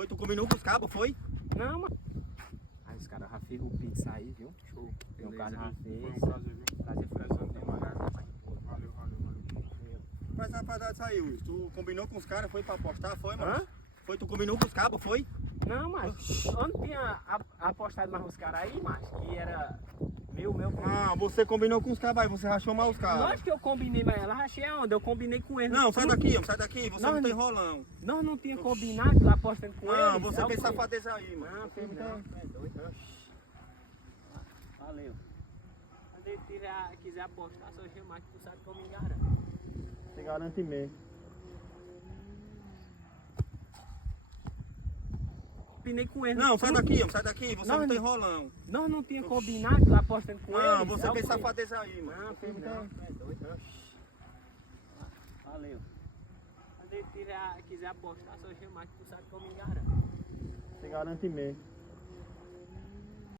Foi, tu combinou com os cabos, foi? Não, mano. Aí os caras já fez o pix aí, viu? Show. Meu cara já fez. Foi um prazer, viu? Prazer foi todo meu, mano. Valeu. Mas rapaziada, saiu, Will. Tu combinou com os caras, foi pra apostar, foi, mano? Hã? Foi, tu combinou com os cabos, foi? Não, mas eu não tinha apostado mais os caras aí, mas que era meu. Ah, você combinou com os cabos aí, você rachou mal os caras. Lógico que eu combinei, mas ela rachei aonde? Eu combinei com eles. Não, sai daqui, homem, sai daqui, você não tem rolão. Nós não tinha combinado lá apostando com eles. Não, você é o fez quê? safadeza aí, mano. Não, Você fez não não. tem- É doido. Valeu. Quando ele quiser apostar, só chamar que tu sabe que eu me garanto. Você garante mesmo. Combinei com eles. Não, sai daqui, homem, sai daqui, você não tem rolão. Nós não tinha combinado lá apostando com eles. Não, você é o fez quê? safadeza aí, mano. Não, Você fez não não. tem- É doido. Valeu. Quando ele quiser apostar, só chamar que tu sabe que eu me garanto. Você garante mesmo.